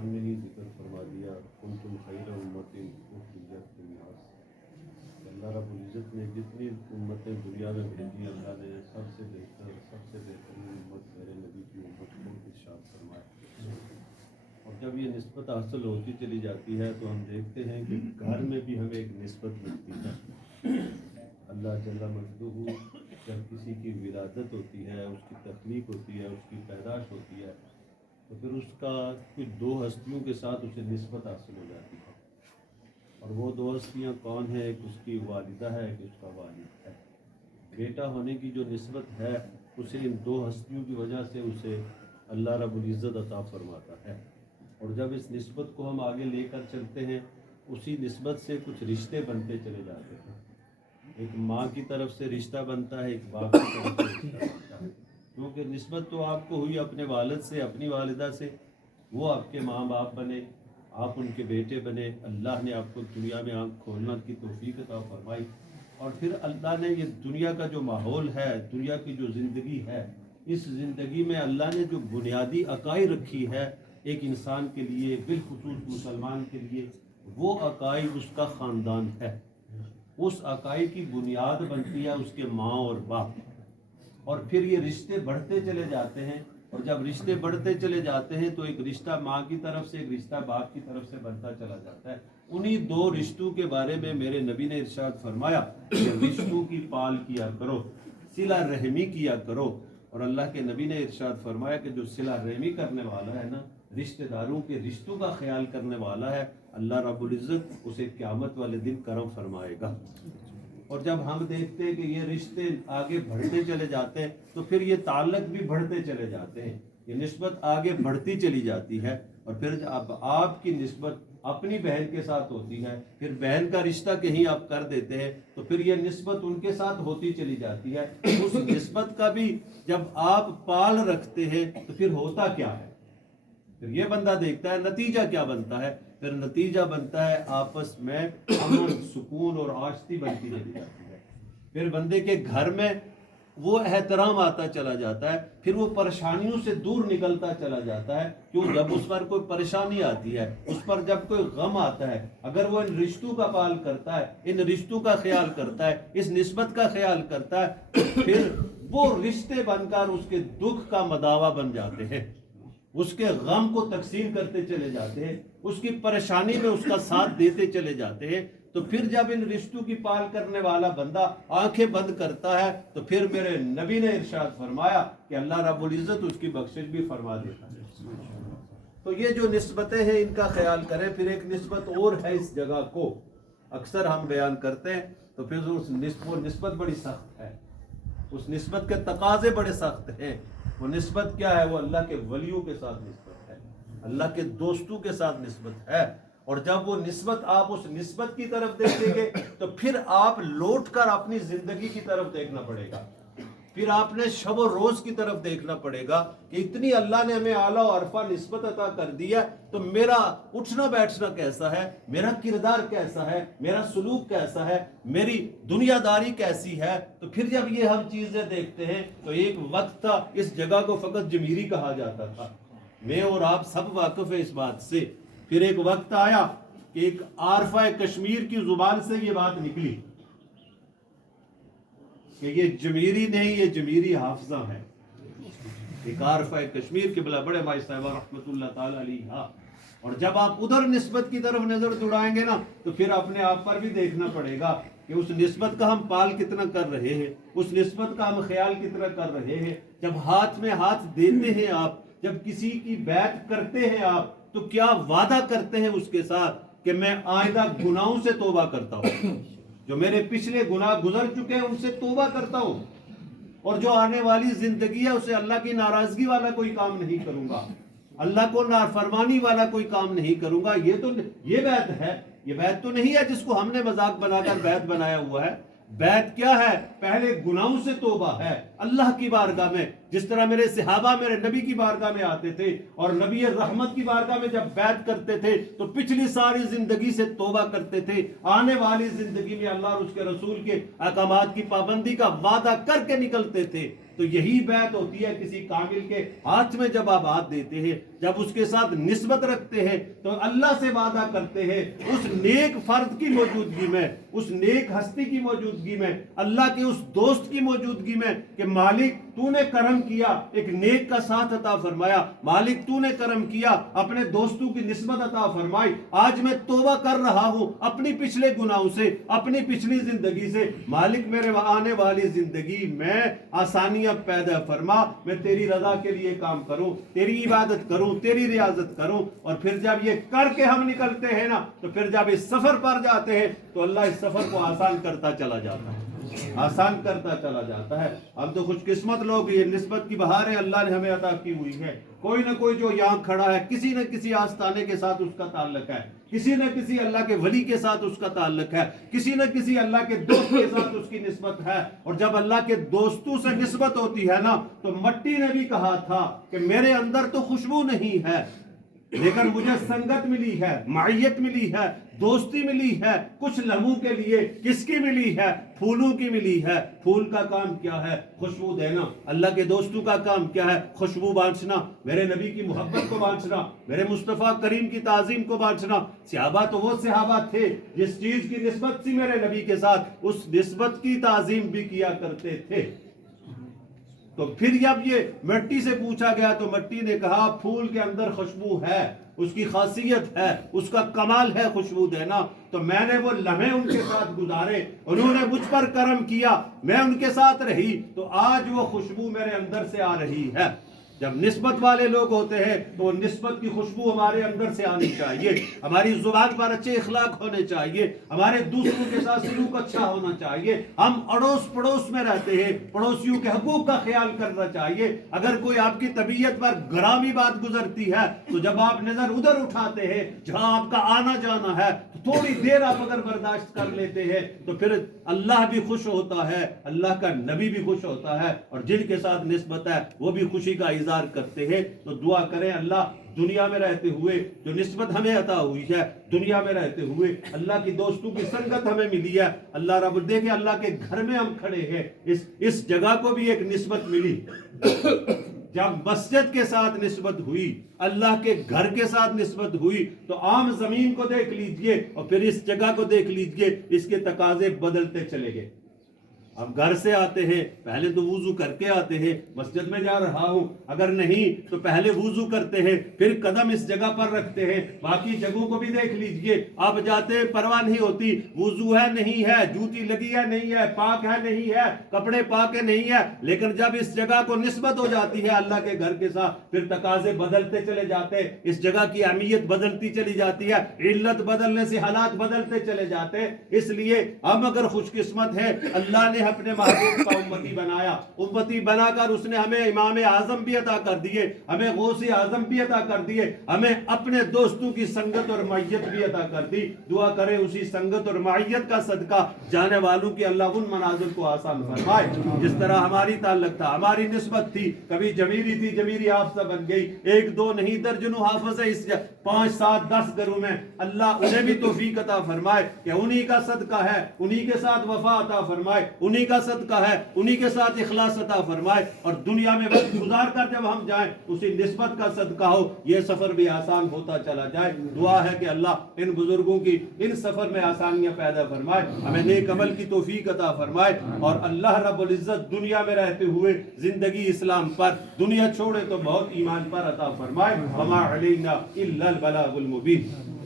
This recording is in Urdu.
قرآن میں ہی ذکر فرما دیا کنتم خیر امت اخرجت للناس، اللہ رب العزت نے جتنی امتیں دنیا میں بھیجی اللہ نے سب سے بہتر سب سے بہترین امت میرے نبی کی امت کو ارشاد فرمایا۔ اور جب یہ نسبت حاصل ہوتی چلی جاتی ہے تو ہم دیکھتے ہیں کہ گھر میں بھی ہمیں ایک نسبت ملتی ہے۔ اللہ جل مجدہ جب کسی کی ولادت ہوتی ہے، اس کی تخلیق ہوتی ہے، اس کی پیدائش ہوتی ہے، تو پھر اس کا کچھ دو ہستیوں کے ساتھ اسے نسبت حاصل ہو جاتی ہے، اور وہ دو ہستیاں کون ہیں؟ ایک اس کی والدہ ہے، ایک اس کا والد ہے۔ بیٹا ہونے کی جو نسبت ہے اسے ان دو ہستیوں کی وجہ سے اسے اللہ رب العزت عطا فرماتا ہے، اور جب اس نسبت کو ہم آگے لے کر چلتے ہیں اسی نسبت سے کچھ رشتے بنتے چلے جاتے ہیں۔ ایک ماں کی طرف سے رشتہ بنتا ہے، ایک باپ کی طرف سے رشتہ بنتا ہے، کیونکہ نسبت تو آپ کو ہوئی اپنے والد سے، اپنی والدہ سے، وہ آپ کے ماں باپ بنے، آپ ان کے بیٹے بنے، اللہ نے آپ کو دنیا میں آنکھ کھولنا کی توفیق عطا فرمائی، اور پھر اللہ نے یہ دنیا کا جو ماحول ہے، دنیا کی جو زندگی ہے، اس زندگی میں اللہ نے جو بنیادی اکائی رکھی ہے ایک انسان کے لیے، بالخصوص مسلمان کے لیے، وہ اکائی اس کا خاندان ہے۔ اس اکائی کی بنیاد بنتی ہے اس کے ماں اور باپ، اور پھر یہ رشتے بڑھتے چلے جاتے ہیں، اور جب رشتے بڑھتے چلے جاتے ہیں تو ایک رشتہ ماں کی طرف سے، ایک رشتہ باپ کی طرف سے بنتا چلا جاتا ہے۔ انہی دو رشتوں کے بارے میں میرے نبی نے ارشاد فرمایا کہ رشتوں کی پال کیا کرو، صلہ رحمی کیا کرو، اور اللہ کے نبی نے ارشاد فرمایا کہ جو صلہ رحمی کرنے والا ہے نا، رشتہ داروں کے رشتوں کا خیال کرنے والا ہے، اللہ رب العزت اسے قیامت والے دن کرم فرمائے گا۔ اور جب ہم دیکھتے ہیں کہ یہ رشتے آگے بڑھتے چلے جاتے ہیں تو پھر یہ تعلق بھی بڑھتے چلے جاتے ہیں، یہ نسبت آگے بڑھتی چلی جاتی ہے، اور پھر جب آپ کی نسبت اپنی بہن کے ساتھ ہوتی ہے، پھر بہن کا رشتہ کہیں آپ کر دیتے ہیں تو پھر یہ نسبت ان کے ساتھ ہوتی چلی جاتی ہے۔ اس نسبت کا بھی جب آپ پال رکھتے ہیں تو پھر ہوتا کیا ہے؟ پھر یہ بندہ دیکھتا ہے نتیجہ کیا بنتا ہے، پھر نتیجہ بنتا ہے آپس میں امن، سکون اور آشتی بنتی چلی جاتی ہے، پھر بندے کے گھر میں وہ احترام آتا چلا جاتا ہے، پھر وہ پریشانیوں سے دور نکلتا چلا جاتا ہے۔ کیوں؟ جب اس پر کوئی پریشانی آتی ہے، اس پر جب کوئی غم آتا ہے، اگر وہ ان رشتوں کا پال کرتا ہے، ان رشتوں کا خیال کرتا ہے، اس نسبت کا خیال کرتا ہے، تو پھر وہ رشتے بن کر اس کے دکھ کا مداوا بن جاتے ہیں، اس کے غم کو تقسیم کرتے چلے جاتے ہیں، اس کی پریشانی میں اس کا ساتھ دیتے چلے جاتے ہیں۔ تو پھر جب ان رشتوں کی پال کرنے والا بندہ آنکھیں بند کرتا ہے تو پھر میرے نبی نے ارشاد فرمایا کہ اللہ رب العزت اس کی بخشش بھی فرما دیتا ہے۔ تو یہ جو نسبتیں ہیں ان کا خیال کریں۔ پھر ایک نسبت اور ہے اس جگہ کو اکثر ہم بیان کرتے ہیں، تو پھر وہ نسبت بڑی سخت ہے، اس نسبت کے تقاضے بڑے سخت ہیں۔ وہ نسبت کیا ہے؟ وہ اللہ کے ولیوں کے ساتھ نسبت ہے، اللہ کے دوستوں کے ساتھ نسبت ہے، اور جب وہ نسبت آپ اس نسبت کی طرف دیکھیں گے تو پھر آپ لوٹ کر اپنی زندگی کی طرف دیکھنا پڑے گا، پھر آپ نے شب و روز کی طرف دیکھنا پڑے گا کہ اتنی اللہ نے ہمیں اعلیٰ و عرفہ نسبت عطا کر دیا، تو میرا اٹھنا بیٹھنا کیسا ہے، میرا کردار کیسا ہے، میرا سلوک کیسا ہے، میری دنیا داری کیسی ہے۔ تو پھر جب یہ ہم چیزیں دیکھتے ہیں تو ایک وقت تھا اس جگہ کو فقط جمیری کہا جاتا تھا، میں اور آپ سب واقف ہیں اس بات سے۔ پھر ایک وقت آیا کہ ایک عارفہ کشمیر کی زبان سے یہ بات نکلی کہ یہ جمیری نہیں، یہ جمیری حافظہ ہے۔ ایک عارفہ کشمیر کے بلا بڑے بھائی صاحب رحمۃ اللہ تعالی علیہ، اور جب آپ ادھر نسبت کی طرف نظر دوڑائیں گے نا تو پھر اپنے آپ پر بھی دیکھنا پڑے گا کہ اس نسبت کا ہم پال کتنا کر رہے ہیں، اس نسبت کا ہم خیال کتنا کر رہے ہیں۔ جب ہاتھ میں ہاتھ دیتے ہیں آپ، جب کسی کی بیعت کرتے ہیں آپ، تو کیا وعدہ کرتے ہیں اس کے ساتھ کہ میں آئندہ گناہوں سے توبہ کرتا ہوں، جو میرے پچھلے گناہ گزر چکے ہیں ان سے توبہ کرتا ہوں، اور جو آنے والی زندگی ہے اسے اللہ کی ناراضگی والا کوئی کام نہیں کروں گا، اللہ کو نافرمانی والا کوئی کام نہیں کروں گا۔ یہ بیعت ہے، یہ بیعت تو نہیں ہے جس کو ہم نے مذاق بنا کر بیعت بنایا ہوا ہے۔ بیعت کیا ہے؟ پہلے گناہوں سے توبہ ہے اللہ کی بارگاہ میں، جس طرح میرے صحابہ میرے نبی کی بارگاہ میں آتے تھے اور نبی رحمت کی بارگاہ میں جب بیعت کرتے تھے تو پچھلی ساری زندگی سے توبہ کرتے تھے، آنے والی زندگی میں اللہ اور اس کے رسول کے احکامات کی پابندی کا وعدہ کر کے نکلتے تھے۔ تو یہی بیعت ہوتی ہے کسی کامل کے ہاتھ میں جب آپ ہاتھ دیتے ہیں، جب اس کے ساتھ نسبت رکھتے ہیں تو اللہ سے وعدہ کرتے ہیں اس نیک فرد کی موجودگی میں، اس نیک ہستی کی موجودگی میں، اللہ کے اس دوست کی موجودگی میں کہ مالک تو نے کرم کیا، ایک نیک کا ساتھ عطا فرمایا، مالک تو نے کرم کیا، اپنے دوستوں کی نسبت عطا فرمائی، آج میں توبہ کر رہا ہوں اپنی پچھلے گناہوں سے، اپنی پچھلی زندگی سے، مالک میرے آنے والی زندگی میں آسانیاں پیدا فرما، میں تیری رضا کے لیے کام کروں، تیری عبادت کروں، تیری ریاضت کروں۔ اور پھر جب یہ کر کے ہم نکلتے ہیں نا، تو پھر جب اس سفر پر جاتے ہیں تو اللہ اس سفر کو آسان کرتا چلا جاتا ہے، آسان کرتا چلا جاتا ہے۔ ہم تو خوش قسمت لوگ، یہ نسبت کی بہاریں اللہ نے ہمیں عطا کی ہوئی ہے۔ کوئی نہ کوئی جو یہاں کھڑا ہے کسی نہ کسی آستانے کے ساتھ اس کا تعلق ہے، کسی نہ کسی اللہ کے ولی کے ساتھ اس کا تعلق ہے، کسی نہ کسی اللہ کے دوست کے ساتھ اس کی نسبت ہے۔ اور جب اللہ کے دوستوں سے نسبت ہوتی ہے نا، تو مٹی نے بھی کہا تھا کہ میرے اندر تو خوشبو نہیں ہے، لیکن مجھے سنگت ملی ہے، معیت ملی ہے، دوستی ملی ہے کچھ لمحوں کے لیے۔ کس کی ملی ہے؟ پھولوں کی ملی ہے۔ پھول کا کام کیا ہے؟ خوشبو دینا۔ اللہ کے دوستوں کا کام کیا ہے؟ خوشبو بانٹنا، میرے نبی کی محبت کو بانٹنا، میرے مصطفیٰ کریم کی تعظیم کو بانٹنا۔ صحابہ تو وہ صحابہ تھے جس چیز کی نسبت تھی میرے نبی کے ساتھ، اس نسبت کی تعظیم بھی کیا کرتے تھے۔ تو پھر جب یہ مٹی سے پوچھا گیا تو مٹی نے کہا پھول کے اندر خوشبو ہے، اس کی خاصیت ہے، اس کا کمال ہے خوشبو دینا۔ تو میں نے وہ لمحے ان کے ساتھ گزارے، انہوں نے مجھ پر کرم کیا، میں ان کے ساتھ رہی، تو آج وہ خوشبو میرے اندر سے آ رہی ہے۔ جب نسبت والے لوگ ہوتے ہیں تو وہ نسبت کی خوشبو ہمارے اندر سے آنی چاہیے، ہماری زبان پر اچھے اخلاق ہونے چاہیے، ہمارے دوسروں کے ساتھ سلوک اچھا ہونا چاہیے، ہم اڑوس پڑوس میں رہتے ہیں، پڑوسیوں کے حقوق کا خیال کرنا چاہیے۔ اگر کوئی آپ کی طبیعت پر گرامی بات گزرتی ہے تو جب آپ نظر ادھر اٹھاتے ہیں جہاں آپ کا آنا جانا ہے، تو تھوڑی دیر آپ اگر برداشت کر لیتے ہیں تو پھر اللہ بھی خوش ہوتا ہے، اللہ کا نبی بھی خوش ہوتا ہے، اور جن کے ساتھ نسبت ہے وہ بھی خوشی کا اظہار کرتے ہیں۔ تو دعا کریں اللہ دنیا میں رہتے ہوئے جو نسبت ہمیں عطا ہوئی ہے، دنیا میں رہتے ہوئے اللہ کی دوستوں کی سنگت ہمیں ملی ہے، اللہ رب دیکھیں اللہ کے گھر میں ہم کھڑے ہیں، اس جگہ کو بھی ایک نسبت ملی۔ جب مسجد کے ساتھ نسبت ہوئی، اللہ کے گھر کے ساتھ نسبت ہوئی، تو عام زمین کو دیکھ لیجئے اور پھر اس جگہ کو دیکھ لیجئے، اس کے تقاضے بدلتے چلے گئے۔ اب گھر سے آتے ہیں پہلے تو وضو کر کے آتے ہیں، مسجد میں جا رہا ہوں اگر نہیں تو پہلے وضو کرتے ہیں، پھر قدم اس جگہ پر رکھتے ہیں۔ باقی جگہوں کو بھی دیکھ لیجئے، آپ جاتے ہیں پرواہ نہیں ہوتی وضو ہے نہیں ہے، جوتی لگی ہے نہیں ہے، پاک ہے نہیں ہے، کپڑے پاک ہے نہیں ہے، لیکن جب اس جگہ کو نسبت ہو جاتی ہے اللہ کے گھر کے ساتھ، پھر تقاضے بدلتے چلے جاتے، اس جگہ کی اہمیت بدلتی چلی جاتی ہے، علت بدلنے سے حالات بدلتے چلے جاتے۔ اس لیے ہم اگر خوش قسمت ہیں، اللہ نے اپنے محبوب کا امتی بنایا، امتی بنا کر اس نے ہمیں امام اعظم بھی عطا کر دیے، ہمیں غوث اعظم بھی عطا کر دیے، ہمیں اپنے دوستوں کی سنگت اور معیت بھی عطا کر دی۔ دعا کریں اسی سنگت اور معیت کا صدقہ جانے والوں کی اللہ ان منازل کو آسان فرمائے جس طرح ہماری تعلق تھا، ہماری نسبت تھی، کبھی جمیری تھی، جمیری حافظہ بن گئی، ایک دو نہیں درجنوں حافظ اس 5 7 10 گھروں میں، اللہ انہیں بھی توفیق عطا فرمائے کہ انہی کا صدقہ ہے، انہی کے ساتھ وفا عطا فرمائے، انہی کا صدقہ ہے، انہی کے ساتھ اخلاص عطا فرمائے، اور دنیا میں وقت گزار کر جب ہم جائیں اسی نسبت کا صدقہ ہو، یہ سفر بھی آسان ہوتا چلا جائے۔ دعا ہے کہ اللہ ان بزرگوں کی ان سفر میں آسانیاں پیدا فرمائے، ہمیں نیک عمل کی توفیق عطا فرمائے، اور اللہ رب العزت دنیا میں رہتے ہوئے زندگی اسلام پر، دنیا چھوڑے تو بہت ایمان پر عطا فرمائے۔ وما علینا الا البلاغ المبین۔